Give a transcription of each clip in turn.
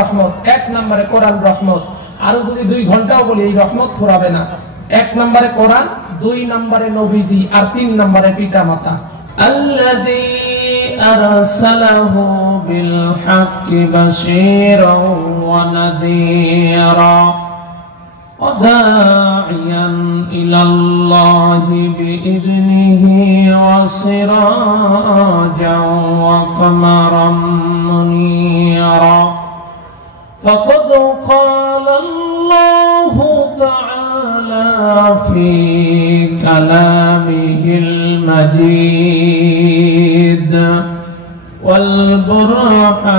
রহমত। 1 নম্বরে কোরআন রহমত। আর যদি 2 ঘন্টাও বলি এই রহমত ফুরাবে না। 1 নম্বরে কোরআন, 2 নম্বরে নবীজি, আর 3 নম্বরে পিতামাতা। আল্লাযী আরসালাহু বিল হাক্কি বাশীরাও ওয়া নাযীরা وداعيا إلى الله بإذنه وسراجا وقمرا منيرا فقد قال الله تعالى في كلامه المجيد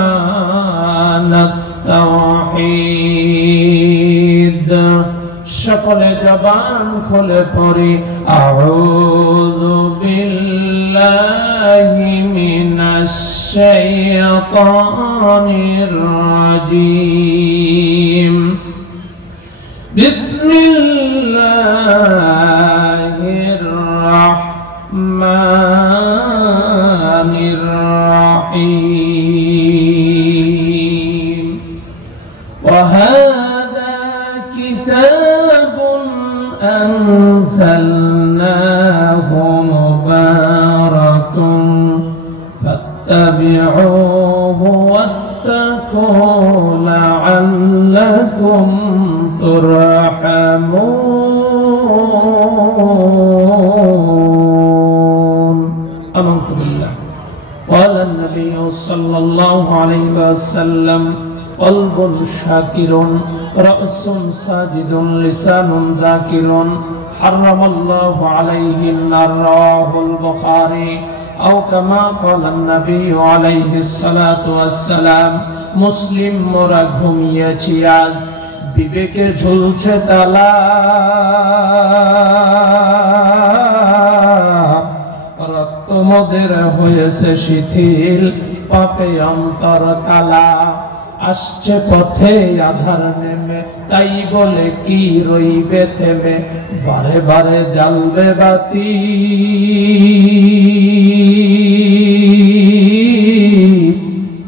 والبرهان التوحيد সকলে জবান খুলে পড়ি আউযু বিল্লাহি মিনাশ শাইতানির রাজীম বিসমিল্লাহির রাহমানির রাহিম أنزلناه مبارك فاتبعوه واتقوا لعلكم ترحمون آمنت بالله قال النبي صلى الله عليه وسلم قلب شاكر رأس ساجد لسان ذاكر حرم الله عليه النار رواه البخاري أو كما قال النبي عليه الصلاة والسلام মুসলিম মোরা ঘুমিয়েছি আজ বিবেকে ঝুলছে তালা রক্ত মোদের হয়েছে শিথিল পাপে অন্তর কালা আসছে পথে আধার নেমে তাই বলে কি রইবে থেমে বারে বারে জ্বলবে বাতি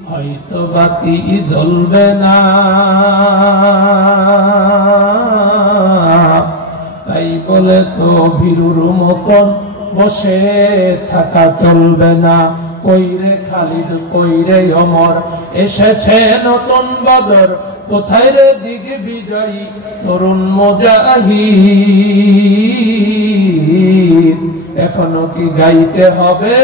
হয়তো বাতি জ্বলবে না তাই বলে তো ভীরুর মতন বসে থাকা চলবে না কইরে খালিদ কইরে ওমর এসেছে নতুন বদর কোথায় রে দিগ্বিজয়ী তরুণ মুজাহিদ এখনো কি গাইতে হবে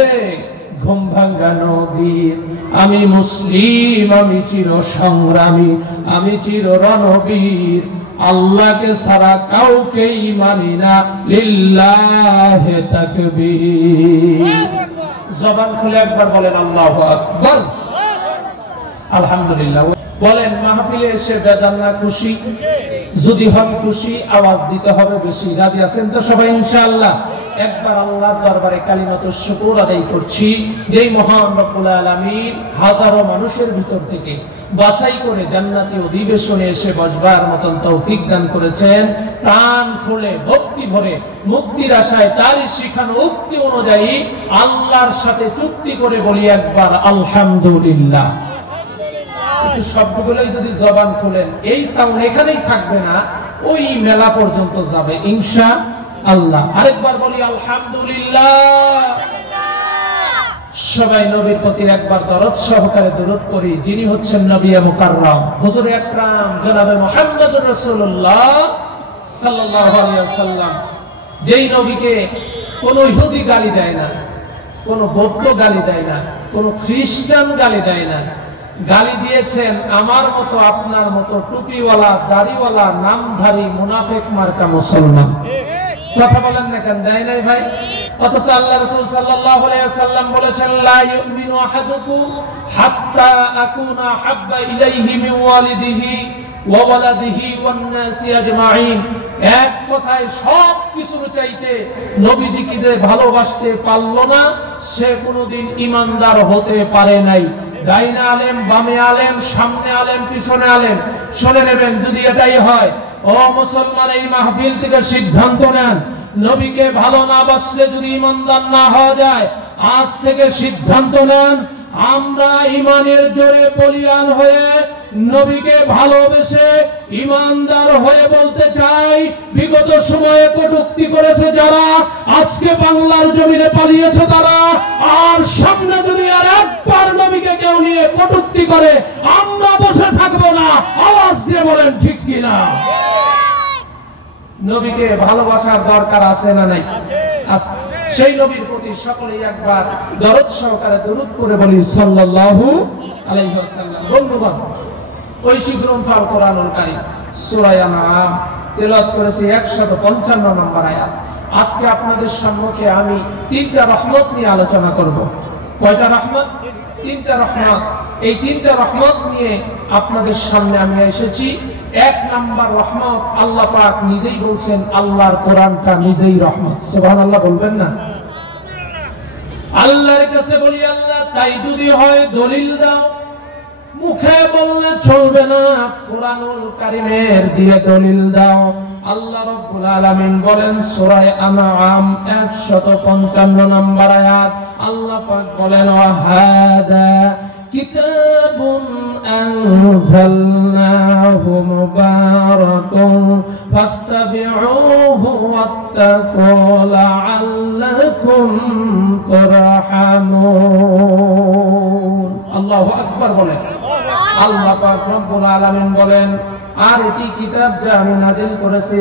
ঘুম ভাঙানো গীত আমি মুসলিম আমি চির সংগ্রামী আমি চির রণবীর আল্লাহকে ছাড়া কাউকেই মানি না লিল্লাহে তাকবীর জবান খুলে একবার বলেন আল্লাহু আকবার আলহামদুলিল্লাহ বলেন মাহফিলে এসে বেজান না খুশি যদি হন খুশি আওয়াজ দিতে হবে বেশি রাজি আছেন তো সবাই ইনশাআল্লাহ একবার আল্লাহর দরবারে কালিমাতুশ শুকর আদায় করছি যেই মহান রব্বুল আলামিন হাজারো মানুষের ভিতর থেকে বাছাই করে জান্নাতি অধিবেশনে এসে বসবার মতন তৌফিক দান করেছেন প্রাণ খুলে ভক্তি ভরে মুক্তির আশায় তারই শিখানো উক্তি অনুযায়ী আল্লাহর সাথে চুক্তি করে বলি একবার আলহামদুলিল্লাহ শব্দগুলোই যদি জবান খুলেন এই সাউন্ড এখানেই থাকবে না ওই মেলা পর্যন্ত যাবে ইনশাআল্লাহ আরেকবার বলি আলহামদুলিল্লাহ সবাই নবীর প্রতি একবার দরদ সহকারে দরুদ করি যিনি হচ্ছেন নবী মুকাররম হুজুর আকরাম জনাবে মুহাম্মদুর রাসূলুল্লাহ সাল্লাল্লাহু আলাইহি ওয়াসাল্লাম যেই নবীকে কোন ইহুদি গালি দেয় না কোন বৌদ্ধ গালি দেয় না কোন খ্রিস্টান গালি দেয় না গালি দিয়েছেন আমার মতো আপনার মতো টুপিওয়ালা দাড়িওয়ালা নামধারী মুনাফিক মার্কা মুসলমান কথা বলেন না কেন দেয় নাই ভাই অথচ আল্লাহ রাসূল সাল্লাল্লাহু আলাইহি ওয়াসাল্লাম বলেছেন লা ইউমিনু আহাদুকুম হাত্তা আকুনা হাব্বা ইলাইহি মিন ওয়ালিদিহি ওয়া ওয়ালাদিহি ওয়ান নাসি আজমাইন এক কথায় সব কিছুর চাইতে নবীজিকে যে ভালোবাসতে পারল না সে কোনোদিন ঈমানদার হতে পারে নাই ডাইনে আলেম বামে আলেম সামনে আলেম পিছনে আলেম শুনে নেবেন যদি এটাই হয় ও মুসলমান এই মাহফিল থেকে সিদ্ধান্ত নেন নবীকে ভালো না বাসলে যদি ঈমানদার না হওয়া যায় আজ থেকে সিদ্ধান্ত নেন আমরা ঈমানের জোরে বলিয়ান হয়ে নবীকে ভালোবেসে ঈমানদার হয়ে বলতে চাই, বিগত সময়ে কটূক্তি করেছে যারা, আজকে বাংলার জমিনে পালিয়েছে তারা, আর সামনে যদি আর একবার নবীকে কেউ নিয়ে কটূক্তি করে আমরা বসে থাকবো না। আওয়াজ দিয়ে বলেন ঠিক কিনা? নবীকে ভালোবাসার দরকার আছে না নাই? সেই নবীর প্রতি সকলেই একবার দরদ সহকারে দরুদ করে বলি সাল্লাল্লাহু আলাইহি ওয়াসাল্লাম। বন্ধুগণ, ঐশী গ্রন্থ আল কোরআনুল কারীম সূরা আনআম তেলাওয়াত করেছি 155 নম্বর আয়াত। আজকে আপনাদের সম্মুখে আমি তিনটা রহমত নিয়ে আলোচনা করব। কয়টা রহমত? তিনটা রহমত। এই তিনটা রহমত নিয়ে আপনাদের সামনে আমি এসেছি। এক নাম্বার রহমত, আল্লাহ পাক নিজেই বলছেন, আল্লাহর কোরআনটা নিজেই রহমত। সুবহানাল্লাহ বলবেন না? আল্লাহর কাছে বলি, আল্লাহ তাই যদি হয় দলিল দাও। মুখে বললে চলবে না, কোরআনুল কারীমের দিয়ে দলিল দাও। আল্লাহ রাব্বুল আলামিন বলেন সূরা আনআম 155 নম্বর আয়াত, আল্লাহ পাক বলেন ওয়াহাদা কিতাবুন আনজালনাহু মুবারাকুন ফাত্তাবিউহু ওয়াত্তাকু লাআল্লাকুম তুরহামুন। আল্লাহু আকবার বলেন। আল্লাহ পাক রব্বুল আলামিন বলেন, আর এটি কিতাব যা আমি নাজিল করেছি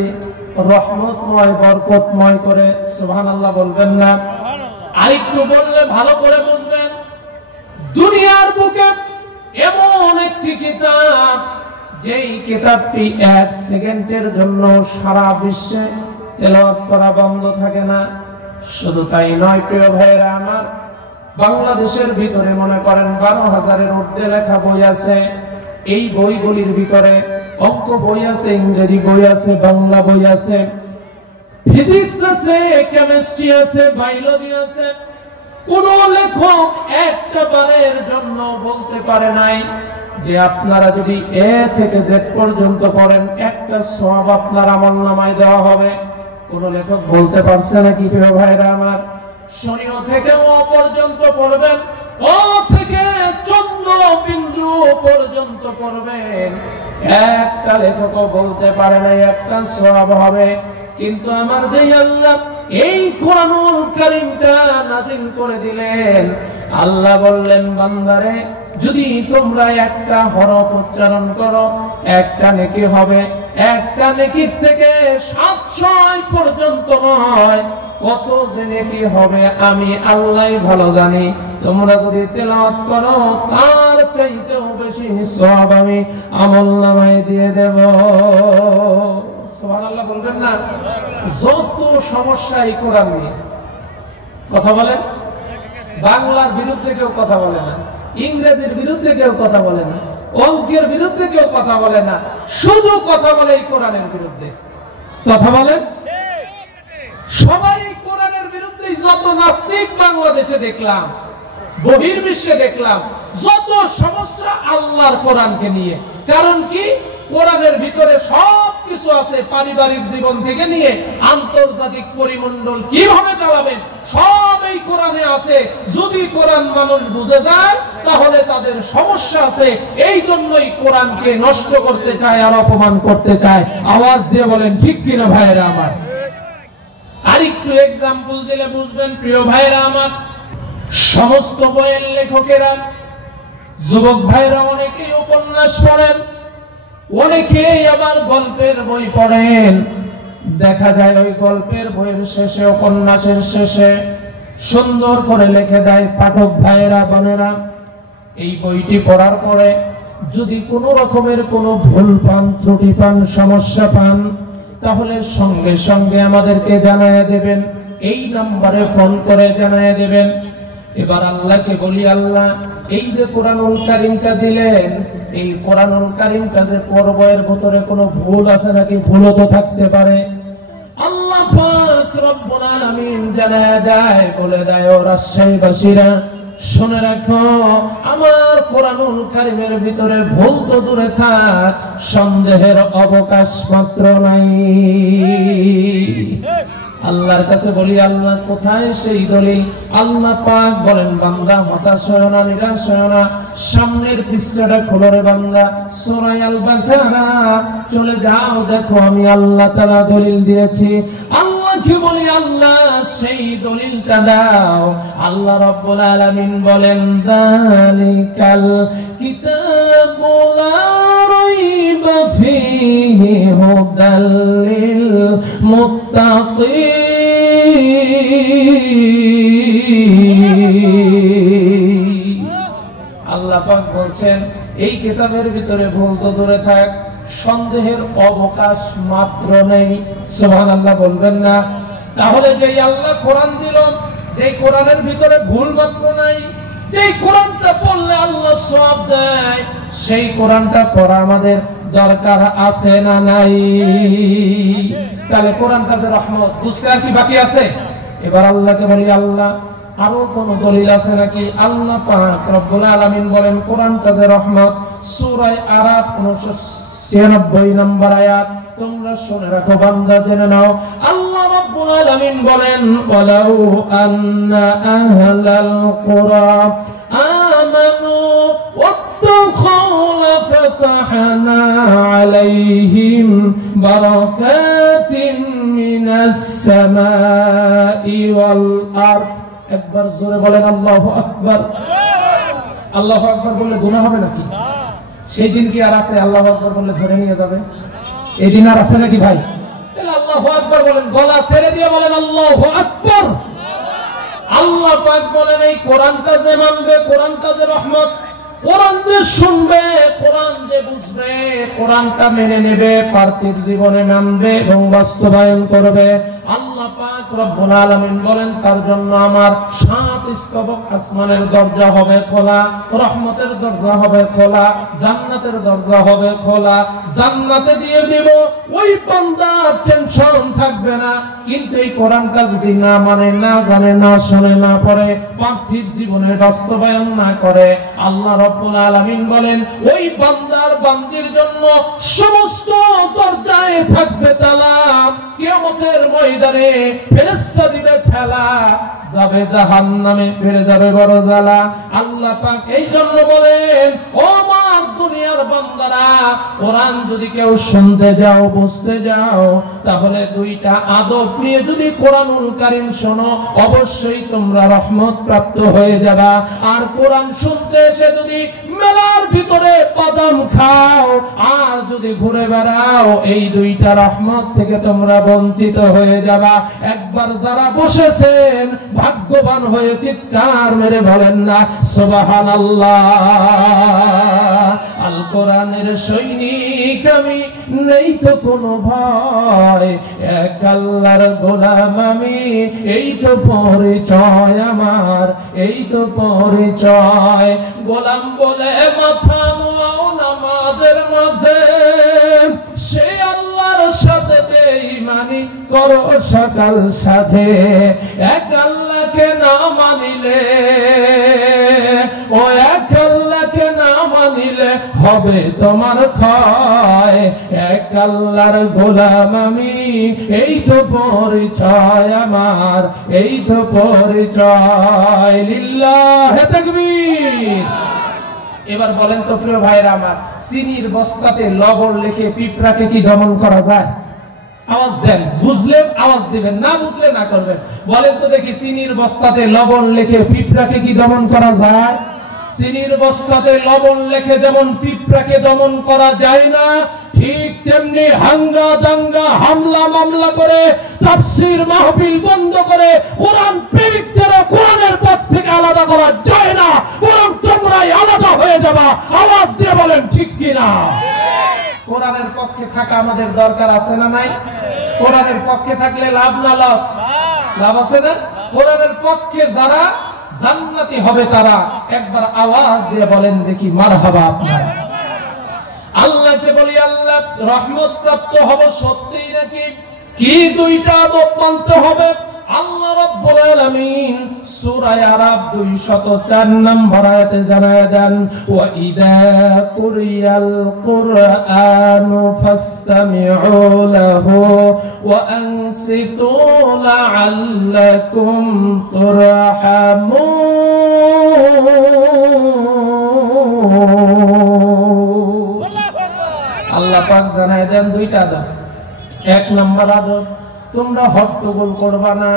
রহমতময় বরকতময় করে। সুবহানাল্লাহ বলবেন না? আরেকটু বললে ভালো করে বুঝবেন। দুনিয়ার বুকে এমন একটি কিতাব, যেই কিতাবটি 1 সেকেন্ডের জন্য সারা বিশ্বে তেলাওয়াত করা বন্ধ থাকে না। শুধু তাই নয় প্রিয় ভাইরা আমার, বাংলাদেশের ভিতরে মনে করেন 12,000-এর ঊর্ধ্বে লেখা বই আছে। এই বইগুলির ভিতরে অঙ্ক বই আছে, ইংরেজি বই আছে, বাংলা বই আছে, ফিজিক্স আছে, কেমিস্ট্রি আছে, বায়োলজি আছে। কোন লেখক একটা বারের জন্য বলতে পারে নাই যে আপনারা যদি এ থেকে জেড পর্যন্ত পড়েন একটা সওয়াব আপনার আমলনামায় দেওয়া হবে। কোন লেখক বলতে পারছে নাকি প্রিয় ভাইরা আমার? শনিও থেকে ও পর্যন্ত পড়বেন, ও থেকে চন্দ্র বিন্দু পর্যন্ত পড়বেন, একটা লেখকও বলতে পারে না একটা সওয়াব হবে। কিন্তু আমার যে আল্লাহ এই কোরআনুল কারীমটা নাযিল করে দিলেন, আল্লাহ বললেন বান্দারে যদি তোমরা একটা হরফ উচ্চারণ করো একটা নেকি হবে। একটা নেকির থেকে 700 পর্যন্ত নয়, কত যে নেকি হবে আমি আল্লাহই ভালো জানি। তোমরা যদি তেলাওয়াত করো তার চাইতেও বেশি সওয়াব আমি আমলনামায় দিয়ে দেব। সুবহানাল্লাহ বলবেন না? যত সমস্যা এই কোরআন নিয়ে কথা বলেন, বাংলার বিরুদ্ধে কেউ কথা বলে না, ইংরেজির বিরুদ্ধে কেউ কথা বলে না, অঙ্কের বিরুদ্ধে কেউ কথা বলে না, শুধু কথা বলে এই কোরআনের বিরুদ্ধে। কথা বলেন, সবাই কোরআনের বিরুদ্ধে। যত নাস্তিক বাংলাদেশে দেখলাম, বহির্বিশ্বে দেখলাম, যত সমস্যা আল্লাহর কোরআনকে নিয়ে। কারণ কি? কোরআনের ভিতরে সবকিছু আছে, পারিবারিক জীবন থেকে নিয়ে আন্তর্জাতিক পরিমণ্ডল কিভাবে চালাবেন সব এই কোরআনে আছে। যদি কোরআন মানুষ বুঝে যায় তাহলে তাদের সমস্যা আছে। এই জন্যই কোরআনকে নষ্ট করতে চায় আর অপমান করতে চায়। আওয়াজ দিয়ে বলেন ঠিক কিনা ভাইরা আমার? আরেকটু এক্সাম্পল দিলে বুঝবেন প্রিয় ভাইরা আমার। সমস্ত বইয়ের লেখকেরা, যুবক ভাইরা অনেকেই উপন্যাস পড়েন, অনেকেই আবার গল্পের বই পড়েন। দেখা যায় ওই গল্পের বইয়ের শেষে, উপন্যাসের শেষে সুন্দর করে লিখে দেয় পাঠক ভাইয়েরা বোনেরা, এই বইটি পড়ার পরে যদি কোনো রকমের কোনো ভুল পান, ত্রুটি পান, সমস্যা পান তাহলে সঙ্গে সঙ্গে আমাদেরকে জানায় দেবেন, এই নম্বরে ফোন করে জানায় দেবেন। এবার আল্লাহকে বলি, আল্লাহ এই যে কোরআনুল কারীমটা দিলেন, এই কোরআনুল কারীমটা যে পড়ব এর ভিতরে কোনো ভুল আছে নাকি? ভুলও তো থাকতে পারে। আল্লাহ পাক রব্বুল আলামিন জানায় দেয়, বলে দেয় ও রাজশাহীবাসীরা শুনে রাখো, আমার কোরআনুল কারীমের ভিতরে ভুল তো দূরে থাক, সন্দেহের অবকাশ মাত্র নাই। আল্লাহর কাছে বলি, আল্লাহ কোথায় সেই দলিল? আল্লাহ পাক বলেন, বান্দা হতাশ হয় না, নিরাশ হয় না, সামনের পৃষ্ঠাটা খোলো রে বান্দা, সূরা আল বাকারা চলে যাও, দেখো আমি আল্লাহ তাআলা দলিল দিয়েছি। আল্লাহকে বলি, আল্লাহ সেই দলিলটা দাও। আল্লাহ রাব্বুল আলামিন বলেন, যালিকাল কিতাবু লা রাইবা ফীহি হুদাল লিল মুত্তাকিন। আল্লাহ পাক বলছেন, এই কিতাবের ভিতরে ভুল তো দূরে থাক, সন্দেহের অবকাশ মাত্র নেই। সুবহানাল্লাহ বলবেন না? তাহলে যেই আল্লাহ কোরআন দিল, যেই কোরআনের ভিতরে ভুল মাত্র নাই, যেই কোরআনটা পড়লে আল্লাহ সওয়াব দেয়, সেই কোরআনটা পড়া আমাদের দরকার আছে না নাই? তাহলে কোরআনটা যে রহমত, বুঝতে আর কি বাকি আছে? এবার আল্লাহকে বলি, আল্লাহ আরো কোন দলিল আছে নাকি? আল্লাহ পাক রব্বুল আলামিন বলেন, কোরআনটা যে রহমত, সূরা আরাফ 96 নম্বর আয়াত, তোমরা শুনে রাখো বান্দা, জেনে নাও। আল্লাহ রাব্বুল আলামিন বলেন, ওয়ালাউ আন্না আহলাল কুরা আমানু ওয়াত্তাকাউ লাফাতাহনা আলাইহিম বারাকাতিন মিনাস সামাই ওয়াল আরদ। একবার জোরে বলেন আল্লাহু আকবার। আল্লাহু আকবার বললে গুনাহ হবে নাকি? সেই দিন কি আর আছে আল্লাহু আকবার বললে ধরে নিয়ে যাবে? এই দিন আর আছে নাকি ভাই? তাহলে আল্লাহু আকবার বলেন, গলা ছেড়ে দিয়ে বলেন আল্লাহু আকবার। আল্লাহ পাক বলেন, এই কোরআনটা যে মানবে, কোরআনটা যে রহমত, কোরআন যে শুনবে, কোরআন যে বুঝবে, কোরআনটা মেনে নেবে, পার্থিব জীবনে মানবে এবং বাস্তবায়ন করবে, আল্লাহ পাক রব্বুল আলামিন বলেন, তার জন্য আমার 7 স্তবক আসমানের দরজা হবে খোলা, রহমতের দরজা হবে খোলা, জান্নাতের দরজা হবে খোলা, জান্নাতে দিয়ে দেব। ওই বান্দার টেনশন থাকবে না। কিন্তু এই কোরআনটা যদি না মানে, না জানে, না শুনে, না পড়ে, পার্থিব জীবনে বাস্তবায়ন না করে, আল্লাহ রব্বুল আলামিন বলেন, ওই বান্দার বান্দির জন্য সমস্ত দরজায় থাকবে তালা, কিয়ামতের ময়দানে ফেরেশতা দিবে ঠেলা, যাবে জাহান্নামে, ফিরে যাবে বড় জ্বালা। আল্লাহ পাক এই জন্য বলেন, ও আমার দুনিয়ার বান্দারা, কোরআন যদি কেউ শুনতে যাও, বুঝতে যাও, তাহলে 2টা আদব নিয়ে যদি কোরআনুল কারীম শোনো, অবশ্যই তোমরা রহমত প্রাপ্ত হয়ে যাবা। আর কোরআন শুনতে এসে যদি মেলার ভিতরে বাদাম খাও আর যদি ঘুরে বেড়াও, এই 2টা রহমত থেকে তোমরা বঞ্চিত হয়ে যাবা। একবার যারা বসেছেন ভাগ্যবান হয়ে চিৎকার মেরে বলেন না সুবহানাল্লাহ। আল কোরআনের সৈনিক আমি, নেই তো কোনো ভয়, এক আল্লাহর গোলাম আমি, এই তো পরিচয় আমার, এই তো পরিচয়। গোলাম বলে মাথা নোয়াও নামাজের মাঝে, সে আল্লাহর সাথে বেঈমানি করো সকাল সাথে। এক আল্লাহকে না মানিলে, ও এক আল্লাহকে না মানিলে হবে তোমার ক্ষয়। এক আল্লাহর গোলাম আমি, এই তো পরিচয় আমার, এই তো পরিচয়। লিল্লাহে তাকবীর। এবার বলেন তো প্রিয় ভাইরা আমার, চিনির বস্তাতে লবণ লিখে পিঁপড়াকে কি দমন করা যায়? আওয়াজ দেন, বুঝলে আওয়াজ দিবেন, না বুঝলে না করবেন। বলেন তো দেখি, চিনির বস্তাতে লবণ লিখে পিঁপড়াকে কি দমন করা যায়? চিনির বস্তাতে লবণ লিখে যেমন পিঁপড়াকে দমন করা যায় না, ঠিক তেমনি হাঙ্গা দাঙ্গা হামলা মামলা করে, তাফসীর মাহফিল বন্ধ করে কোরআন প্রেমিকদের কোরআনের পথ থেকে আলাদা করা যায় না, বরং তোমরাই আলাদা হয়ে যাবা। আওয়াজ দিয়ে বলেন ঠিক কিনা? কোরআনের পক্ষে থাকা আমাদের দরকার আছে না নাই? কোরআনের পক্ষে থাকলে লাভ না লস? লাভ আছে না? কোরআনের পক্ষে যারা জান্নাতি হবে তারা একবার আওয়াজ দিয়ে বলেন দেখি মারহাবা আপনারা। আল্লাহকে বলি, আল্লাহ রহমত প্রাপ্ত হব সত্যিই নাকি? কি 2টা আদব মানতে হবে? আল্লাহ রাব্বুল আলামিন সূরা আরাফ 204 নম্বর আয়াতে জানায় দেন, ওয়া ইযা কুরিয়াল কুরআনু ফাসতামিউ লাহু ওয়া আনসিতু লাআল্লাকুম তুরহামুন। আল্লাহ পাক জানায় দেন দুইটা আদব। এক নম্বর আদব, তোমরা হট্টগোল করবা না,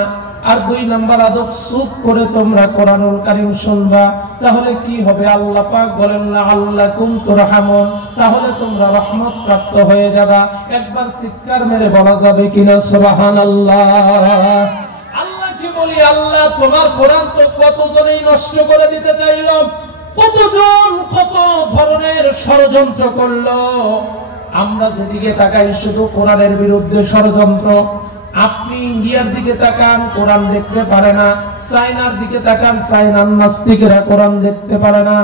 আর দুই নম্বর আদব, চুপ করে তোমরা কোরআনুল কারীম শুনবা। তাহলে কি হবে? আল্লাহ পাক বলেন লাআল্লাকুম তুরহামুন, তাহলে তোমরা রহমত প্রাপ্ত হয়ে যাবা। একবার চিৎকার মেরে বলা যাবে কিনা সুবহানাল্লাহ? আল্লাহ কি বলি, আল্লাহ তোমার কোরআন তো কতজনেই নষ্ট করে দিতে চাইলো, কতজন কত ধরনের ষড়যন্ত্র করলো। আমরা যেদিকে তাকাই শুধু কোরআনের বিরুদ্ধে ষড়যন্ত্র। আপনি ইন্ডিয়ার দিকে তাকান, কোরআন দেখতে পারে না। চায়নার দিকে তাকান, চায়নার নাস্তিকরা কোরআন দেখতে পারে না।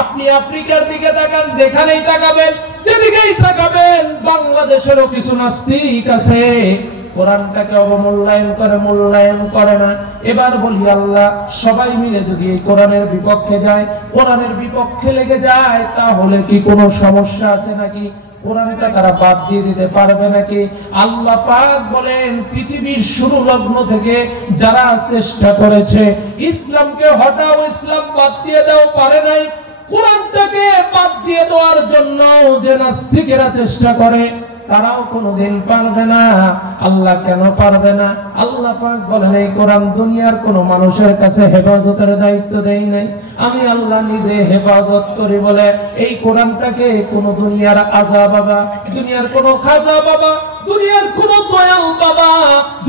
আপনি আফ্রিকার দিকে তাকান, যেখানেই তাকাবেন, যেদিকেই তাকাবেন, বাংলাদেশেরও কিছু নাস্তিক আছে, কোরআনটাকে মূল্যায়ন করে না। এবার বলি আল্লাহ, সবাই মিলে যদি এই কোরআনের বিপক্ষে যায়, কোরআনের বিপক্ষে লেগে যায়, তাহলে কি কোনো সমস্যা আছে নাকি? কোরআনটা তারা বাদ দিয়ে দিতে পারবে নাকি? আল্লাহ পাক বলেন, পৃথিবীর শুরু লগ্ন থেকে যারা চেষ্টা করেছে ইসলামকে হটাও, ইসলাম বাদ দিয়ে দাও, পারে নাই। কোরআনটাকে বাদ দিয়ে দেওয়ার জন্য যে নাস্তিকেরা চেষ্টা করে, তারাও কোনোদিন পারবে না। আল্লাহ কেন পারবে না? আল্লাহ পাক বলেন, এই কোরআন দুনিয়ার কোনো মানুষের কাছে হেফাজতের দায়িত্ব দেই নাই, আমি আল্লাহ নিজে হেফাজত করি বলে এই কোরআনটাকে কোনো দুনিয়ার আজা বাবা, দুনিয়ার কোনো খাজা বাবা, দুনিয়ার কোনো দয়াল বাবা,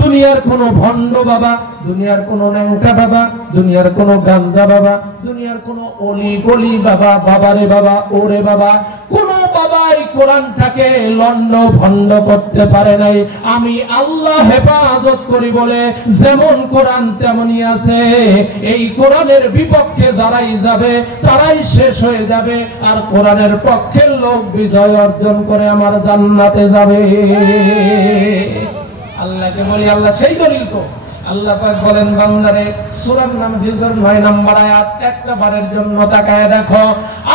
দুনিয়ার কোনো ভণ্ড বাবা, দুনিয়ার কোনো ন্যাংটা বাবা, দুনিয়ার কোনো গাঞ্জা বাবা, দুনিয়ার কোনো অলি গলি বাবা, বাবারে বাবা, ওরে বাবা, কোন বাবা এই কোরআনটাকে লন্ড ভণ্ড করতে পারে নাই। আমি আল্লাহ হেফাজত করি বলে যেমন কোরআন তেমনই আছে। এই কোরআনের বিপক্ষে যারাই যাবে তারাই শেষ হয়ে যাবে, আর কোরআনের পক্ষের লোক বিজয় অর্জন করে আমার জান্নাতে যাবে। আল্লাহকে বলি, আল্লাহ সেই দলিল তো। আল্লাহ পাক বলেন, বান্দারে, সূরার নাম হিজর 9 নম্বর আয়াত, একটা বারের জন্য তাকায় দেখো।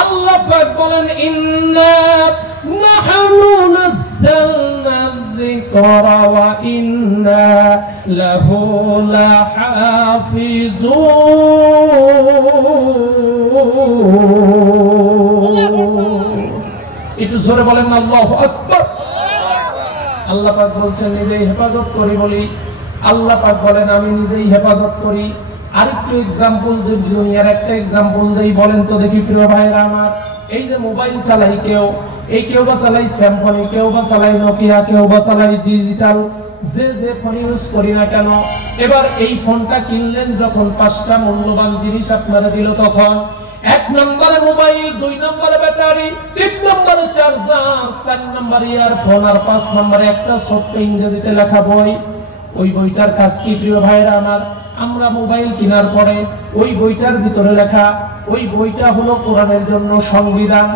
আল্লাহ পাক বলেন, ইন্না নাহনু নাযালনা যিকরা ওয়া ইন্না লাহু লাহাফিজুন। একটু জোরে বলেন আল্লাহু আকবার। আল্লাহ পাক বলছেন, নিজেই হেফাজত করি বলি। আল্লাহ পাক বলেন, আমি নিজেই হেফাজত করি। আরেকটু এক্সাম্পল দেই, দুনিয়ার একটা এক্সাম্পল দেই, বলেন তো দেখি প্রিয় ভাইরা আমার। এই যে মোবাইল চালাই কেউ, এই কেউ বা চালাই স্যামসাং, কেউ বা চালাই নোকিয়া, কেউ বা চালাই ডিজিটাল, যে যে ফোন ইউজ করি না কেন, এবার এই ফোনটা কিনলেন যখন, 5টা মূল্যবান জিনিস আপনারা দিল তখন, 1 নম্বরে মোবাইল, 2 নম্বরে ব্যাটারি, 3 নম্বরে চার্জার, 4 নম্বরে ইয়ারফোন, আর 5 নম্বরে একটা ছোট্ট ইংরেজিতে লেখা বই। ওই বইটার কাজ কি প্রিয় ভাইরা আমার? আমরা মোবাইল কেনার পরে ওই বইটার ভিতরে লেখা, ওই বইটা হলো কোরআনের জন্য সংবিধান।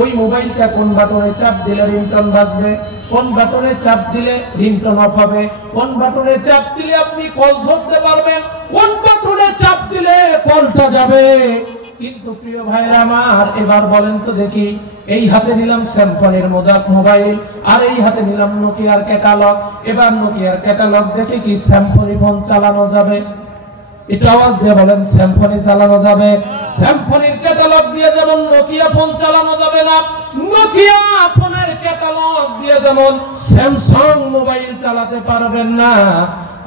ওই মোবাইলটা কোন বাটনে চাপ দিলে রিংটোন বাজবে, কোন বাটনে চাপ দিলে রিংটোন অফ হবে, কোন বাটনে চাপ দিলে আপনি কল ধরতে পারবেন, কোন বাটনে চাপ দিলে কলটা যাবে। কিন্তু প্রিয় ভাইরা আমার, এবার বলেন তো দেখি, এই হাতে নিলাম স্যামসাংয়ের মোবাইল, আর এই হাতে নিলাম নোকিয়ার ক্যাটালগ। এবার নোকিয়ার ক্যাটালগ দেখে কি স্যামসাং ফোন চালানো যাবে? এটা আওয়াজ দিয়ে বলেন, স্যামসাং চালানো যাবে? স্যামসাংয়ের ক্যাটালগ দিয়ে যেমন নোকিয়া ফোন চালানো যাবে না, নোকিয়া ফোনের ক্যাটালগ দিয়ে যেমন স্যামসাং মোবাইল চালাতে পারবেন না।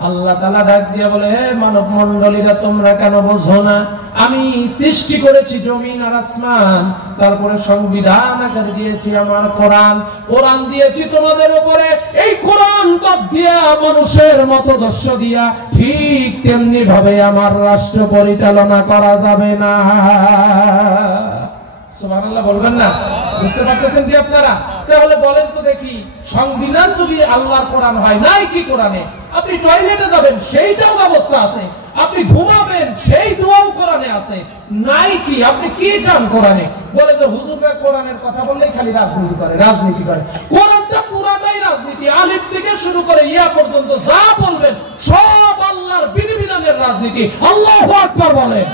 আল্লাহ তাআলা ডাক দিয়ে বলে, হে মানব মণ্ডলীরা, তোমরা কেন বোঝো না? আমি সৃষ্টি করেছি জমিন আর আসমান, তারপরে সংবিধান আকারে দিয়েছি আমার কোরআন, কোরআন দিয়েছি তোমাদের উপরে। এই কোরআন বাদ দিয়া, মানুষের মতদর্শ দিয়া ঠিক তেমনি ভাবে আমার রাষ্ট্র পরিচালনা করা যাবে না। সুবহানাল্লাহ বলবেন না? বুঝতে পারতেছেন কি আপনারা? তাহলে বলেন তো দেখি, সংবিধান যদি আল্লাহর কোরআন হয়, নাই কি কোরআনে? আপনি টয়লেটে যাবেন, সেইটাও ব্যবস্থা আছে। আপনি ঘুমাবেন, সেই দোয়াও কোরআনে আছে। নাই কি? আপনি কি চান কোরআনে? বলে যে হুজুররা কোরআনের কথা বললেই খালি রাজনীতি করে। কোরআনটা পুরাটাই রাজনীতি, আলিফ থেকে শুরু করে ইয়া পর্যন্ত যা বলবেন সব আল্লাহর বিধি রাজনীতি। আল্লাহু আকবার বলেন।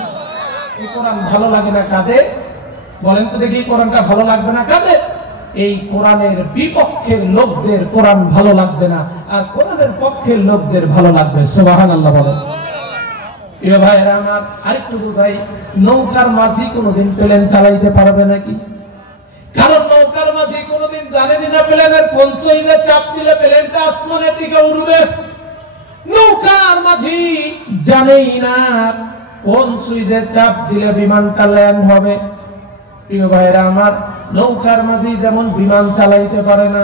এই কোরআন ভালো লাগে না কাদের? বলেন তো দেখি, কোরআনটা ভালো লাগবে না কাদের? এই কোরআনের বিপক্ষের লোকদের কোরআন ভালো লাগবে না, আর কোরআনের পক্ষের লোকদের ভালো লাগবে। সুবহানাল্লাহ বলেন। প্রিয় ভাইরা আমার, আরেকটু বুঝাই, নৌকার মাঝি কোনোদিন প্লেন চালাইতে পারবে নাকি? কারণ নৌকার মাঝি কোনোদিন জানেনি না প্লেনের কোন সুইচে চাপ দিলে প্লেনটা আসমানের দিকে উড়বে। নৌকার মাঝি জানেই না কোন সুইচে চাপ দিলে বিমানটা ল্যান্ড হবে। প্রিয় ভাইরা আমার, নৌকার মাঝি যেমন বিমান চালাইতে পারে না,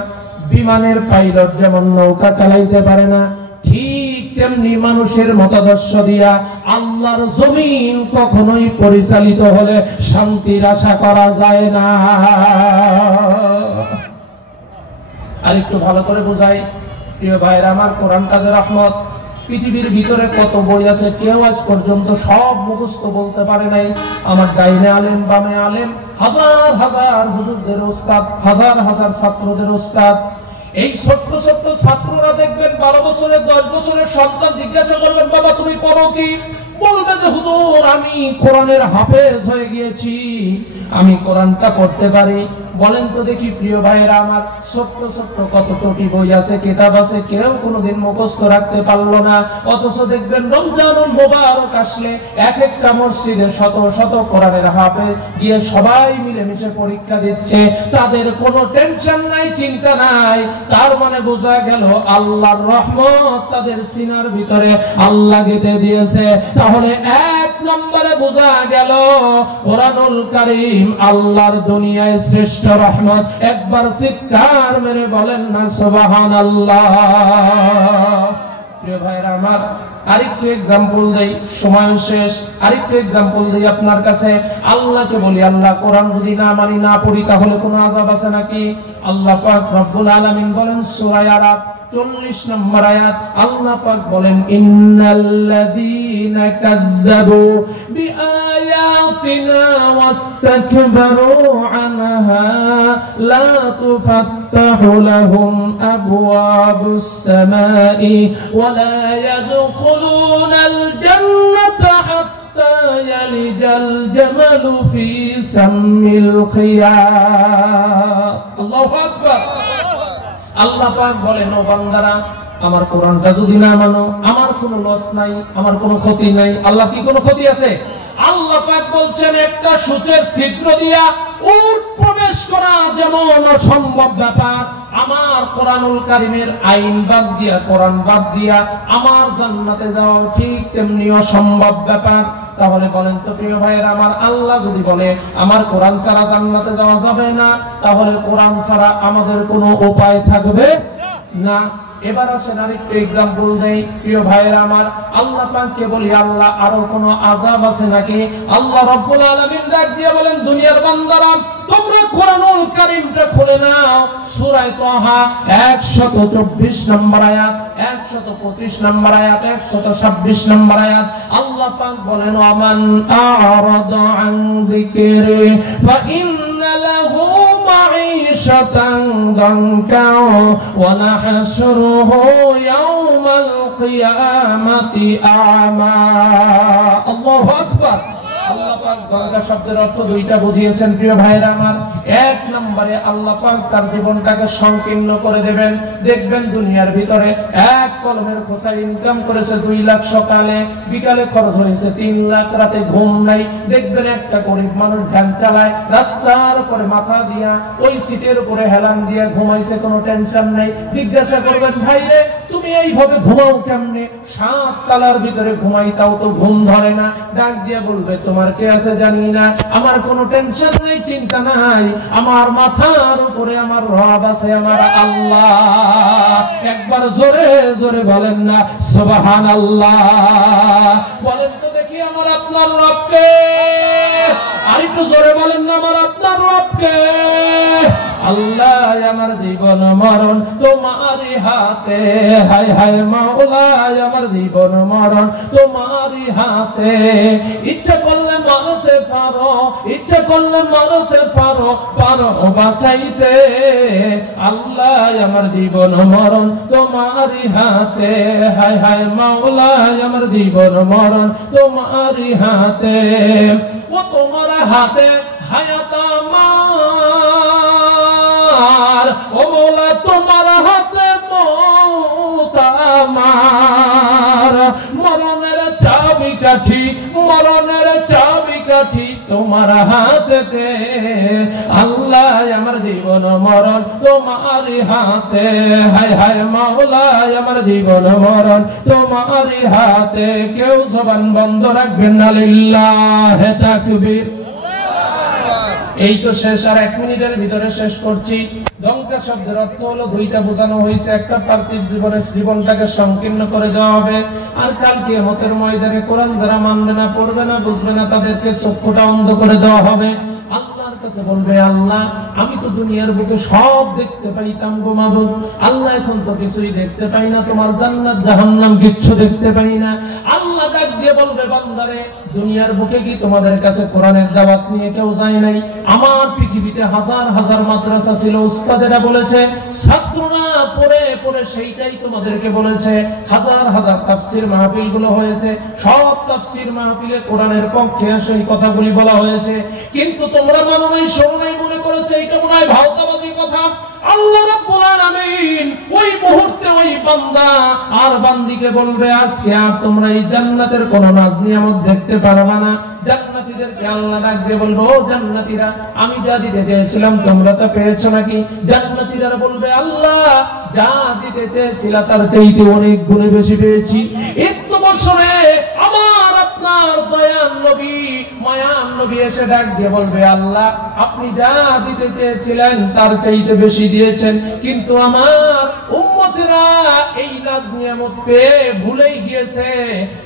বিমানের পাইলট যেমন নৌকা চালাইতে পারে না, ঠিক তেমনি মানুষের মতাদর্শ দিয়া আল্লাহর জমিন কখনোই পরিচালিত হলে শান্তির আশা করা যায় না। আর একটু ভালো করে বুঝাই, প্রিয় ভাইরা আমার, কোরআনটা যে রহমত। পৃথিবীর ভিতরে কত বই আছে, কেউ আজ পর্যন্ত সব মুখস্থ বলতে পারে নাই। আমার ডাইনে আলেম, বামে আলেম, হাজার হাজার হুজুরদের ওস্তাদ, হাজার হাজার ছাত্রদের ওস্তাদ। এই ছোট্ট ছোট্ট ছাত্ররা দেখবেন 12 বছরের 10 বছরের সন্তান জিজ্ঞাসা করবেন, বাবা তুমি পড়ো কি? বলবে যে হুজুর আমি কোরআনের হাফেজ হয়ে গিয়েছি, আমি কোরআনটা পড়তে পারি। বলেন তো দেখি প্রিয় ভাইরা আমার, ছোট্ট ছোট্ট কত কোটি বই আছে, কিতাব আছে, কেউ কোনোদিন মুখস্থ রাখতে পারলো না। অথচ দেখবেন রমজানুল মুবারক আসলে এক একটা মসজিদে শত শত কোরআনের হাফেজ গিয়ে সবাই মিলেমিশে পরীক্ষা দিচ্ছে, তাদের কোনো টেনশন নাই, চিন্তা নাই। তার মানে বোঝা গেল আল্লাহর রহমত তাদের সিনার ভিতরে আল্লাহ গেঁথে দিয়েছে। তাহলে এক নম্বরে বোঝা গেল কোরআনুল কারীম আল্লাহর দুনিয়ায় শ্রেষ্ঠ রহমত। একবার চিৎকার মেরে বলেন না সুবহানাল্লাহ। প্রিয় ভাইরা আমার, আরেকটু এক্সাম্পল দেই, সময় শেষ। আরেকটু এক্সাম্পল দেই আপনার কাছে। আল্লাহকে বলি, আল্লাহ কোরআন যদি না মানি, না পড়ি, তাহলে কোনো আযাব আছে নাকি? আল্লাহ পাক রব্বুল আলামিন বলেন সূরা আরাফ 40 নম্বর আয়াত, আল্লাহ পাক বলেন ইন্নাল্লাযীনা কাযযাবু বিআয়াতিনা ওয়াস্তাকবারু আনহা লা তুফাত্তাহু লাহুম আবওয়াবুস সামাই ওয়া লা ইয়াদখুলুনাল জান্নাতা হাত্তা ইয়ালিজাল জামালু ফি সাম্মিল খিয়াত। আল্লাহু আকবার। আল্লাহ পাক বলেন, ও বান্দারা, আমার কোরআনটা যদি না মানো, আমার কোনো লস নাই, আমার কোনো ক্ষতি নাই। আল্লাহ কি কোনো ক্ষতি আছে? আল্লাহ পাক বলছেন একটা সূচের ছিদ্র দিয়া উট প্রবেশ করা যেমন অসম্ভব ব্যাপার, আমার কোরআনুল কারীমের আইন বাদ দিয়া, কোরআন বাদ দিয়া আমার জান্নাতে যাওয়া ঠিক তেমনি অসম্ভব ব্যাপার। তাহলে বলেন তো প্রিয় ভাইয়েরা আমার, আল্লাহ যদি বলে আমার কোরআন ছাড়া জান্নাতে যাওয়া যাবে না, তাহলে কোরআন ছাড়া আমাদের কোনো উপায় থাকবে না। এবার আসেন আরেকটু এক্সাম্পল দেই। প্রিয় ভাইয়েরা আমার, আল্লাহ পাককে বলি, আল্লাহ আরো কোনো আযাব আছে নাকি? আল্লাহ রাব্বুল আলামিন ডাক দিয়ে বলেন, দুনিয়ার বান্দারা তোমরা কোরআনুল কারীমটা খুলে নাও। সূরা তাহা 124 নম্বর আয়াত, 125 নম্বর আয়াত, 126 নম্বর আয়াত। আল্লাহ পাক বলেন, আমান আরাদা আন যিকরি ফা ইন্না লাহু মাঈশাতান দানকা ওয়া নাহশুরুহু ইয়াওমাল কিয়ামাতি আ'মা। আল্লাহু আকবার। আল্লাহ পাক গঙ্গা শব্দের অর্থ দুইটা বুঝিয়েছেন প্রিয় ভাইরা আমার। এক নম্বরে আল্লাহ পাক তার জীবনটাকে সংকীর্ণ করে দেবেন। দেখবেন দুনিয়ার ভিতরে এক কলমের খোসা ইনকাম করেছে 2 লাখ, সকালে বিকালে খরচ হয়েছে 3 লাখ, রাতে ঘুম নাই। দেখবেন একটা গরিব মানুষ ভ্যান চালায়, রাস্তার উপরে মাথা দিয়া ওই সিটের উপরে হেলান দিয়া ঘুমাইছে, কোনো টেনশন নাই। জিজ্ঞাসা করবেন, ভাই রে তুমি এইভাবে ঘুমাও কেমনে? 7 তলার ভিতরে ঘুমাই, তাও তো ঘুম ধরে না। ডাক দিয়ে বলবে, তোমার কে আছে জানি না, আমার কোনো টেনশন নেই, চিন্তা নাই, আমার মাথার উপরে আমার রব আছে, আমার আল্লাহ। একবার জোরে জোরে বলেন না সুবহানাল্লাহ। বলেন তো দেখি আমার আপনার রবকে। আরেকটু জোরে বলেন না আমার আপনার রবকে। আল্লাহ আমার জীবন মরণ তোমারই হাতে, হায় হায় মাওলা আমার জীবন মরণ তোমারই হাতে। ইচ্ছা করলে মারতে পারো, ইচ্ছা করলে মারতে পারো, পারো বাঁচাইতে। আল্লাহ আমার জীবন মরণ তোমারই হাতে, হায় হায় মাওলা আমার জীবন মরণ তোমারই হাতে। ও তোমার হাতে হায়াত আমার, ও মওলা তোমার হাতে মওত আমার। মরণের চাবিকাঠি, মরণের চাবিকাঠি তোমার হাতেতে। আল্লাহ আমার জীবন মরণ তোমারই হাতে, হায় হায় মাওলা আমার জীবন মরণ তোমারই হাতে। কেউ জবান বন্ধ রাখবেন না, লিল্লাহি তাকবীর। এই তো শেষ, আর 1 মিনিটের ভিতরে শেষ করছি। দঙ্কা শব্দের অর্থ হলো দুইটা বোঝানো হয়েছে, একটা পার্থিব জীবনের জীবনটাকে সংকীর্ণ করে দেওয়া হবে, আর কাল কিয়ামতের ময়দানে কোরআন যারা মানবে না, পড়বে না, বুঝবে না, তাদেরকে চক্ষুটা অন্ধ করে দেওয়া হবে। আল্লাহর কাছে বলবে, আল্লাহ আমি তো দুনিয়ার বুকে সব দেখতে পাইতাম গো মাবুদ, আল্লাহ এখন তো কিছুই দেখতে পাই না, তোমার জান্নাত জাহান্নাম কিচ্ছু দেখতে পাই না। আল্লাহ ডাক দিয়ে বলবে, বান্দারে দুনিয়ার বুকে কি তোমাদের কাছে কোরআনের দাওয়াত নিয়ে কেউ যায় নাই? আমার পৃথিবীতে হাজার হাজার মাদ্রাসা ছিল, উস্তাদেরা বলেছে, ছাত্ররা পড়ে পড়ে সেইটাই তোমাদেরকে বলেছে। হাজার হাজার তাফসীর মাহফিল গুলো হয়েছে, সব তাফসীর মাহফিলে কোরআনের পক্ষে সেই কথাগুলি বলা হয়েছে, কিন্তু তোমরা মানো নাই, শোনো নাই, মনে করেছে এইটা মনে হয় ভাওতাবাদী কথা। আল্লাহ রাব্বুল আলামিন ওই মুহূর্তে ওই বান্দা আর বান্দিকে বলবে, আজকে আর তোমরা এই জান্নাতের কোন নাজ নিয়ামত দেখতে পারবা না। জান্নাতীদেরকে আল্লাহ ডাক দিয়ে বলবে, ও জান্নাতীরা, আমি যা দিতে চেয়েছিলাম তোমরা তা পেয়েছো নাকি? জান্নাতীরা বলবে, আল্লাহ যা দিতে চেয়েছিলাম তার চাইতে অনেক গুণে বেশি পেয়েছি। এত বছরে আমার আপনার দয়ার নবী, মায়ার নবী এসে ডাক দিয়ে বলবে, আল্লাহ আপনি যা দিতে চেয়েছিলেন তার চাইতে বেশি দিয়েছেন, কিন্তু আমার উম্মতেরা এই নাজ নিয়ামত পেয়ে ভুলেই গিয়েছে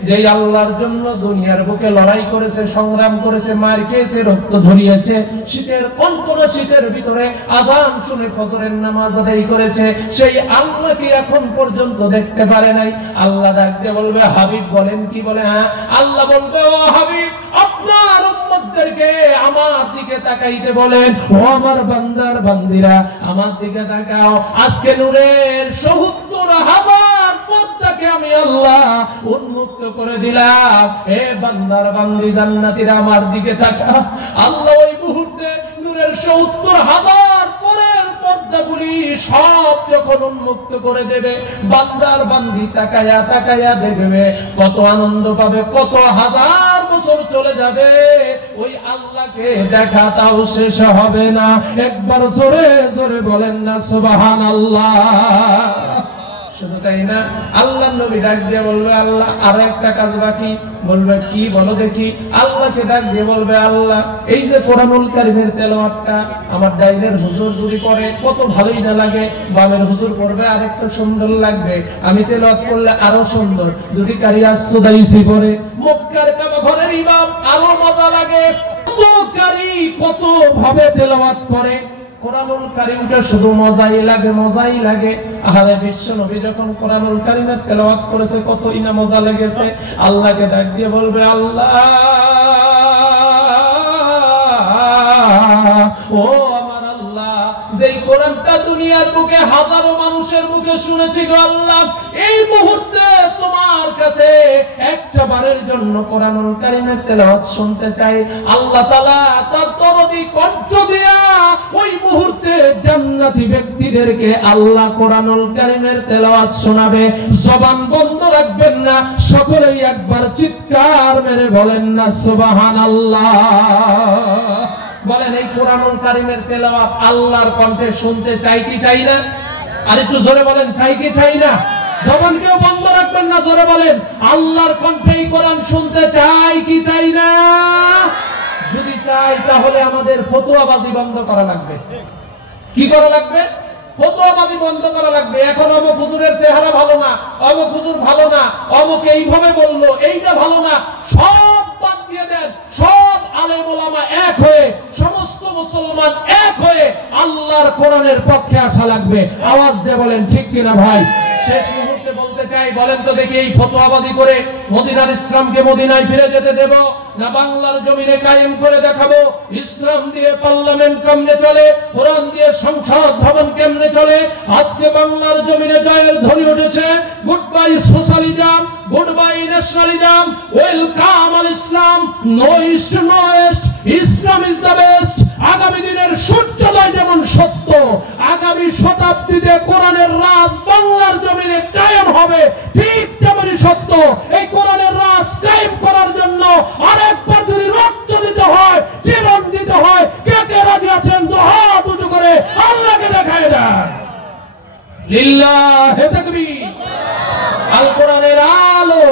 যে আল্লাহর জন্য দুনিয়ার বুকে লড়াই করেছে, সংগ্রাম করেছে, মার খেয়েছে, রক্ত ঝরিয়েছে, শীতের কনকনে শীতের ভিতরে আযান শুনে ফজরের নামাজ আদায় করেছে, সেই আল্লাহকে এখন পর্যন্ত দেখতে পারে নাই। আল্লাহ ডাক দিয়ে বলবে, হাবিব বলেন কি বলে? হ্যাঁ। আল্লাহ বলবে, ও হাবিব আপনার উম্মতদেরকে আমার দিকে তাকাইতে বলেন, ও আমার বান্দার বান্দিরা আমার দিকে তাকাও। আজকে নূরের ৭০,০০০ পর্দাকে আমি আল্লাহ উন্মুক্ত করে দিলাম। হে বান্দার বান্দি জান্নাতীরা আমার দিকে তাকাও। আল্লাহ ওই মুহূর্তে নূরের ৭০,০০০ পরের পর্দাগুলি সব যখন উন্মুক্ত করে দেবে, বান্দার বান্দি তাকায়া তাকায়া দেখবে, কত আনন্দ পাবে, কত হাজার বছর চলে যাবে, ওই আল্লাহকে দেখা তাও শেষ হবে না। একবার জোরে জোরে বলেন না সুবহানাল্লাহ। শুধু তাই না, আল্লাহ নবী ডাক দিয়ে বলবে, আল্লাহ আর একটা কাজ বাকি। বলবে কি? বলো দেখি। আল্লাহকে ডাক দিয়ে বলবে, আল্লাহ এই যে কোরআনুল কারীমের তেলাওয়াতটা আমার ডাইনের হুজুর যদি করে কত ভালোই না লাগে, বামের হুজুর করবে আর একটু সুন্দর লাগবে, আমি তেলাওয়াত করলে আরো সুন্দর, যদি কারি আসুদাইসি পড়ে মক্কার কাবা ঘরের ইমাম আরো মজা লাগে। কত কারি কত ভাবে তেলাওয়াত করে কোরআনুল কারীমটা, শুধু মজাই লাগে, মজাই লাগে। আরে বিশ্ব নবী যখন কোরআনুল কারীমের তেলাওয়াত করেছে কতই না মজা লেগেছে। আল্লাহকে ডাক দিয়ে বলবে, আল্লাহ ও আমার আল্লাহ, যেই কোরআনটা দুনিয়ার বুকে হাজারো মানুষের মুখে শুনেছি গো আল্লাহ, এই মুহূর্তে তোমার কাছে একটা বারের জন্য কোরআনুল কারীমের তেলাওয়াত শুনতে চাই। আল্লাহ তাআলা তার দরদি কণ্ঠ দিয়া ওই মুহূর্তে জান্নাতি ব্যক্তিদেরকে আল্লাহ কোরআনুল কারীমের তেলাওয়াত শোনাবে। জবান বন্ধ রাখবেন না, সকলেই একবার চিৎকার মেরে বলেন না সুবহানাল্লাহ। বলেন, এই কোরআনুল কারীমের তেলাওয়াত আল্লাহর কণ্ঠে শুনতে চাই কি চাই না? আর একটু জোরে বলেন, চাই কি চাই না? জবানকেও বন্ধ রাখবেন না, জোরে বলেন, আল্লাহর কণ্ঠে এই কোরআন শুনতে চাই কি চাই না? যদি চাই তাহলে আমাদের ফতোয়াবাজি বন্ধ করা লাগবে। কি করা লাগবে? ফতোয়াবাজি বন্ধ করা লাগবে। এখন অমুক হুজুরের চেহারা ভালো না, অমুক হুজুর ভালো না, অমুক এইভাবে বললো, এইটা ভালো না, সব বাদ দিয়ে দেন, সব আলেম ওলামা এক হয়ে, সমস্ত মুসলমান এক হয়ে আল্লাহর কোরআনের পক্ষে আসা লাগবে। আওয়াজ দিয়ে বলেন ঠিক কিনা ভাই? শেষ মুহূর্তে বলতে চাই, বলেন তো দেখি, এই ফতোয়াবাদী করে মদিনার ইসলামকে মদিনায় ফিরে যেতে দেব না বাংলার জমিনে কায়েম করে দেখাবো? ইসলাম দিয়ে পার্লামেন্ট কেমনে চলে, কোরআন দিয়ে সংসদ ভবন কেমনে চলে? আজকে বাংলার জমিনে জয়ের ধ্বনি উঠেছে, good bye socialism, good bye nationalism, welcome al Islam, no east no west, Islam is the best. আগামী দিনের সূর্যোদয় যেমন সত্য, আগামী শতাব্দীতে কোরআনের রাজ বাংলার জমিনে কায়েম হবে, ঠিক তেমনি সত্য। এই কোরআনের রাজ কায়েম করার জন্য আরেকবার যদি রক্ত দিতে হয়, জীবন দিতে হয়, কে কে রাজি আছেন? দুহাত উঁচু করে আল্লাহকে দেখায় দেন। লিল্লাহি তাকবীর। আল কোরআনের আলো।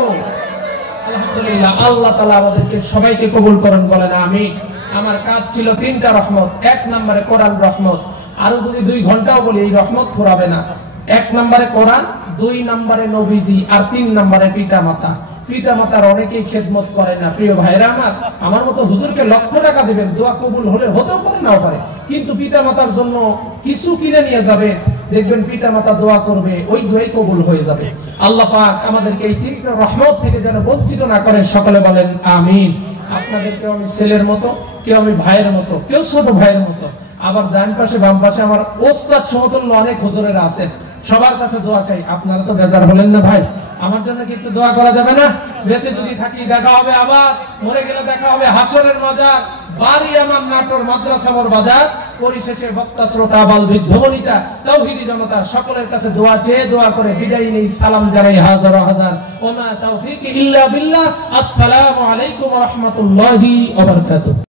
আলহামদুলিল্লাহ, আল্লাহ তাআলা আমাদেরকে সবাইকে কবুল করেন, বলেন আমিন। আমার কাজ ছিল 3টা রহমত। 1 নম্বরে কোরআন রহমত, আরো যদি 2 ঘন্টাও বলি এই রহমত ফুরাবে না। 1 নম্বরে কোরআন, 2 নম্বরে নবীজি, আর 3 নম্বরে পিতামাতা। পিতামাতার অনেকেই খেদমত করে না। প্রিয় ভাইরা আমার মতো হুজুরকে লক্ষ টাকা দিবেন, দোয়া কবুল হলে হতেও পারে নাও পারে, কিন্তু পিতামাতার জন্য কিছু কিনে নিয়ে যাবে, দেখবেন পিতামাতা দোয়া করবে, ওই দোয়াই কবুল হয়ে যাবে। আল্লাহ পাক আমাদেরকে এই 3টা রহমত থেকে যেন বঞ্চিত না করে, সকলে বলেন আমিন। আপনাদের কেউ আমি ছেলের মতো, কেউ আমি ভাইয়ের মতো, কেউ ছোট ভাইয়ের মতো, আবার ডান পাশে বাম পাশে আমার ওস্তাদ সমতুল্য অনেক হুজুরেরা আছেন। সবার কাছে দোয়া চাই। আপনারা তো বেজার হলেন না ভাই? আমার জন্য কি একটু দোয়া করা যাবে না? বেঁচে যদি থাকি দেখা হবে আবার, মরে গেলে দেখা হবে হাসরের মজার। বাড়ি আমার নাটোর, মাদ্রাসা মোর বাজার। পরিশেষে বক্তা শ্রোতা বাল বৃদ্ধ বনিতা তাওহীদি জনতা সকলের কাছে দোয়া চেয়ে দোয়া করে বিদায় নেই, সালাম জানাই হাজার হাজার। ওয়া মা তাওফীক ইল্লা বিল্লাহ। আসসালামু আলাইকুম ওয়া রাহমাতুল্লাহি ওয়া বারাকাতুহু।